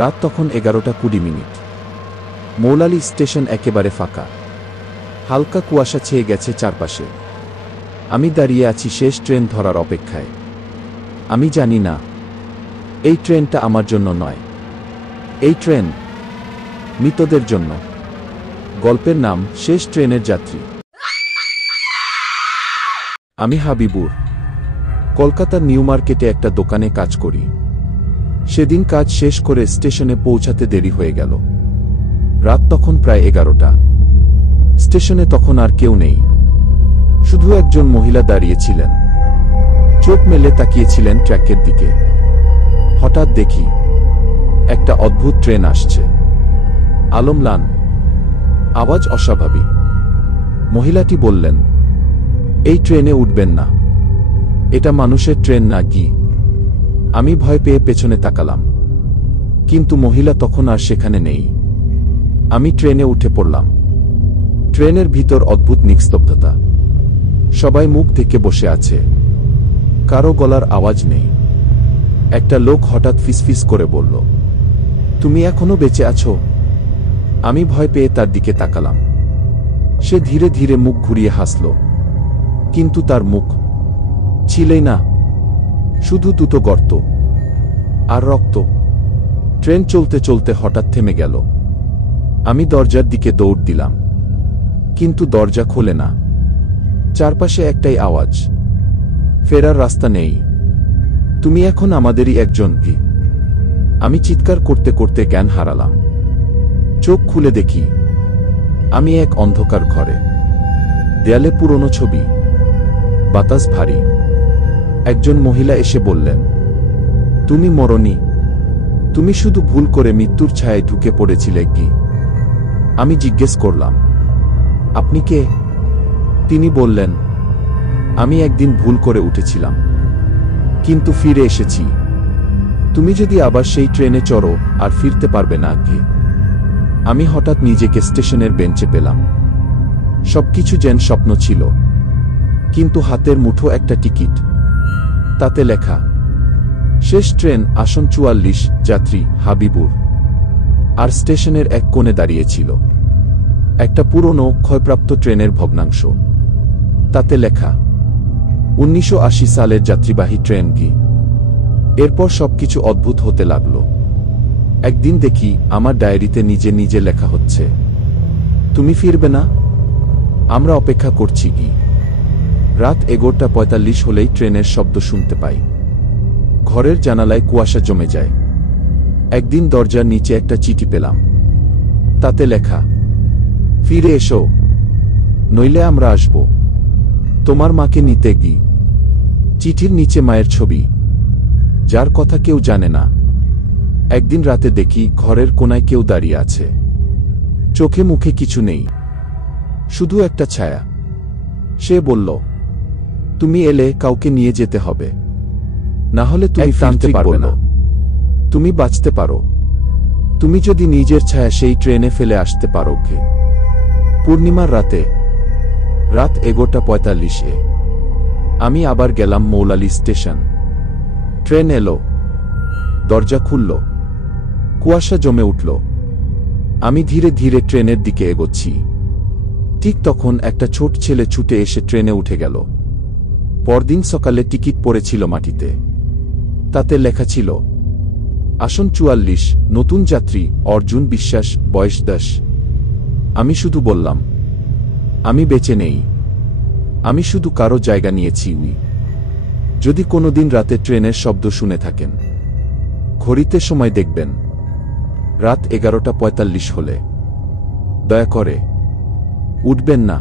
রাত তখন 11:20। মৌলালী স্টেশন একেবারে ফাঁকা। হালকা কুয়াশা ছেয়ে গেছে চারপাশে। আমি দাঁড়িয়ে আছি শেষ ট্রেন ধরার অপেক্ষায়। আমি জানি না, এই ট্রেনটা আমার জন্য নয়। এই ট্রেন মৃতদের জন্য। গল্পের নাম শেষ ট্রেনের যাত্রী। আমি হাবিবুর। কলকাতার নিউ মার্কেটে একটা দোকানে কাজ করি। সেদিন কাজ শেষ করে স্টেশনে পৌঁছাতে দেরি হয়ে গেল। রাত তখন প্রায় 11টা। স্টেশনে তখন আর কেউ নেই, শুধু একজন মহিলা দাঁড়িয়েছিলেন, চোখ মেলে তাকিয়েছিলেন ট্র্যাকের দিকে। হঠাৎ দেখি একটা অদ্ভুত ট্রেন আসছে। আলো ম্লান, আওয়াজ অস্বাভাবিক। মহিলাটি বললেন, এই ট্রেনে উঠবেন না, এটা মানুষের ট্রেন না কি? আমি ভয় পেয়ে পেছনে তাকালাম, কিন্তু মহিলা তখন আর সেখানে নেই। আমি ট্রেনে উঠে পড়লাম। ট্রেনের ভিতর অদ্ভুত নিস্তব্ধতা। সবাই মুখ ঢেকে বসে আছে, কারো গলার আওয়াজ নেই। একটা লোক হঠাৎ ফিসফিস করে বলল, তুমি এখনো বেঁচে আছো? আমি ভয় পেয়ে তার দিকে তাকালাম। সে ধীরে ধীরে মুখ ঘুরিয়ে হাসল, কিন্তু তার মুখ ছিলই না, শুধু দুটো গর্ত আর রক্ত। ট্রেন চলতে চলতে হঠাৎ থেমে গেল। আমি দরজার দিকে দৌড় দিলাম, কিন্তু দরজা খোলে না। চারপাশে একটাই আওয়াজ, ফেরার রাস্তা নেই, তুমি এখন আমাদেরই একজন কি? আমি চিৎকার করতে করতে জ্ঞান হারালাম। চোখ খুলে দেখি আমি এক অন্ধকার ঘরে। দেয়ালে পুরনো ছবি, বাতাস ভারী। একজন মহিলা এসে বললেন, তুমি মরনি, তুমি শুধু ভুল করে মৃত্যুর ছায়ায় ঢুকে পড়েছিলে কি? আমি জিজ্ঞেস করলাম, আপনি কে? তিনি বললেন, আমি একদিন ভুল করে উঠেছিলাম, কিন্তু ফিরে এসেছি। তুমি যদি আবার সেই ট্রেনে চড়ো আর ফিরতে পারবে না কি? আমি হঠাৎ নিজেকে স্টেশনের বেঞ্চে পেলাম। সবকিছু যেন স্বপ্ন ছিল, কিন্তু হাতের মুঠো একটা টিকিট, তাতে লেখা শেষ ট্রেন, আসন 44, যাত্রী হাবিবুর। আর স্টেশনের এক কোণে দাঁড়িয়েছিল একটা পুরনো ক্ষয়প্রাপ্ত ট্রেনের ভগ্নাংশ, তাতে লেখা 1980 সালের যাত্রীবাহী ট্রেন কি। এরপর সবকিছু অদ্ভুত হতে লাগল। একদিন দেখি আমার ডায়েরিতে নিজে নিজে লেখা হচ্ছে, তুমি ফিরবে না, আমরা অপেক্ষা করছি কি। রাত 11:45 হলেই ট্রেনের শব্দ শুনতে পাই। ঘরের জানালায় কুয়াশা জমে যায়। একদিন দরজার নিচে একটা চিঠি পেলাম, তাতে লেখা, ফিরে এসো, নইলে আমরা আসব তোমার মাকে নিতে কি। চিঠির নিচে মায়ের ছবি, যার কথা কেউ জানে না। একদিন রাতে দেখি ঘরের কোনায় কেউ দাঁড়িয়ে আছে, চোখে মুখে কিছু নেই, শুধু একটা ছায়া। সে বলল, তুমি এলে কাউকে নিয়ে যেতে হবে, না হলে তুমি ফিরতে পারবে না। তুমি বাঁচতে পারো, তুমি যদি নিজের ছায়া সেই ট্রেনে ফেলে আসতে পারো। কে? পূর্ণিমার রাতে, রাত 11:45। আমি আবার গেলাম মৌলালী স্টেশন। ট্রেন এলো, দরজা খুলল, কুয়াশা জমে উঠল। আমি ধীরে ধীরে ট্রেনের দিকে এগোচ্ছি। ঠিক তখন একটা ছোট ছেলে ছুটে এসে ট্রেনে উঠে গেল। পরদিন সকালে টিকিট পড়েছিল মাটিতে, তাতে লেখা ছিল, আসন 44, নতুন যাত্রী অর্জুন বিশ্বাস, বয়স 10। আমি শুধু বললাম, আমি বেঁচে নেই, আমি শুধু কারো জায়গা নিয়েছি। যদি কোনোদিন রাতে ট্রেনের শব্দ শুনে থাকেন, ঘড়িতে সময় দেখবেন রাত 11:45 হলে। দয়া করে উঠবেন না।